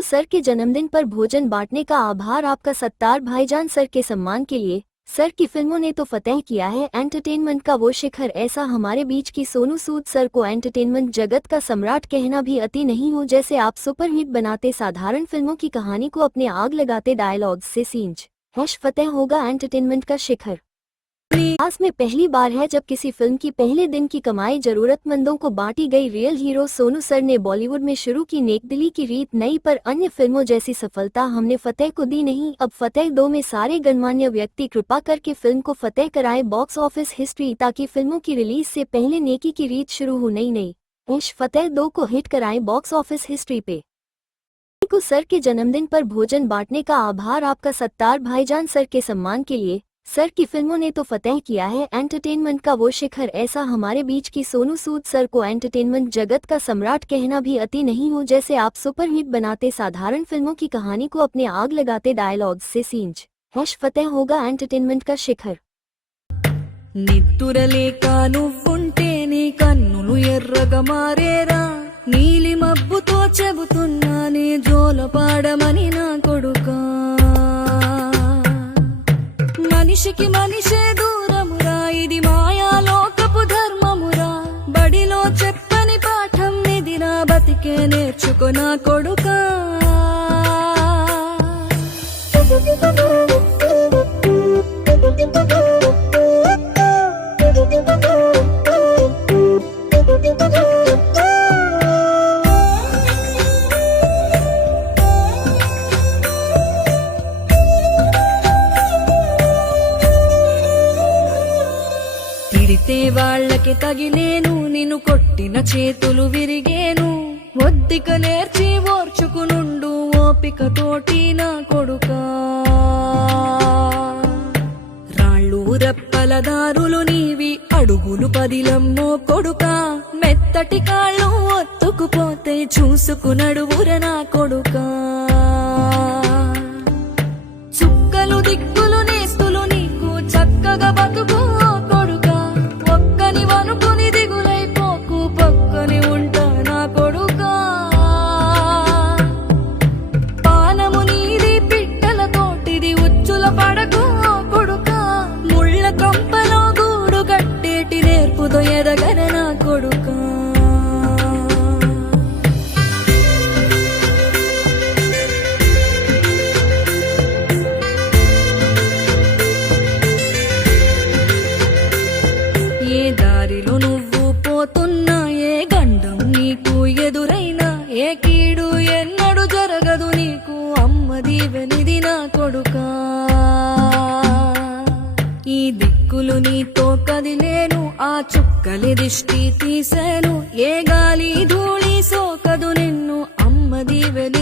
को सर के जन्मदिन पर भोजन बांटने का आभार आपका सत्तार भाईजान। सर के सम्मान के लिए सर की फिल्मों ने तो फतेह किया है एंटरटेनमेंट का वो शिखर। ऐसा हमारे बीच की सोनू सूद सर को एंटरटेनमेंट जगत का सम्राट कहना भी अति नहीं हो। जैसे आप सुपरहिट बनाते साधारण फिल्मों की कहानी को अपने आग लगाते डायलॉग्स से सींच फतेह होगा एंटरटेनमेंट का शिखर। इतिहास में पहली बार है जब किसी फिल्म की पहले दिन की कमाई जरूरतमंदों को बांटी गई। रियल हीरो सोनू सर ने बॉलीवुड में शुरू की नेकदिली की रीत नई, पर अन्य फिल्मों जैसी सफलता हमने फतेह को दी नहीं। अब फतेह 2 में सारे गणमान्य व्यक्ति कृपा करके फिल्म को फतेह कराएं बॉक्स ऑफिस हिस्ट्री, ताकि फिल्मों की रिलीज से पहले नेकी की रीत शुरू हो। नई फतेह 2 को हिट कराएं बॉक्स ऑफिस हिस्ट्री पे। को सर के जन्मदिन पर भोजन बांटने का आभार आपका सत्तार भाईजान। सर के सम्मान के लिए सर की फिल्मों ने तो फतेह किया है एंटरटेनमेंट का वो शिखर। ऐसा हमारे बीच की सोनू सूद सर को एंटरटेनमेंट जगत का सम्राट कहना भी अति नहीं हो। जैसे आप सुपरहिट बनाते साधारण फिल्मों की कहानी को अपने आग लगाते डायलॉग्स से सींच फतेह होगा एंटरटेनमेंट का शिखर। నిద్దురలేక నువ్వుంటే నీ కన్నులు ఎర్రగా మారేరా, నీలి మబ్బుతో చెబుతున్నానే జోలపాడమని నా కొడుకా. మనిషికి మనిషే దూరమురా, ఇది మాయాలోకపు ధర్మమురా. బడిలో చెప్పని పాఠం నిదిరా, బతికే నేర్చుకో నా కొడుకా. తిడితే వాళ్ళకి తగిలేను, నిన్ను కొట్టిన చేతులు విరిగేను. ఒద్దిక నేర్చి ఓర్చుకునుండు ఓపికతోటి నా కొడుకా. రాళ్ళు రెప్పల దారులు నీవి, అడుగులు పదిలమ్మో కొడుకా. మెత్తటి కాళ్ళు ఒత్తుకుపోతే చూసుకునడువుర నా కొడుకా. చుక్కలు దిక్కులు నేస్తులు నీకు చక్కగా బతుకు కొడుకా. ఒక్కని వనుకుని దిగులైపోకు, పక్కని ఉంటా నా కొడుకా. పానము నీది పిట్టల తోటిది, ఉచ్చుల పడకు కొడుకా. ముళ్ళ కంపలో గూడు కట్టేటి నేర్పుతో ఎదగర నా కొడుకా. ఏ దారిలో నువ్వు పోతున్నా, ఏ గండం నీకు ఎదురైనా, ఏ కీడు ఎన్నడు జరగదు నీకు, అమ్మ దీవెనిది నా కొడుకా. ఈ దిక్కులు నీతో కదిలేను, ఆ చుక్కలి దిష్టి తీసేను. ఏ గాలి ధూళి సోకదు నిన్ను, అమ్మ దీవెని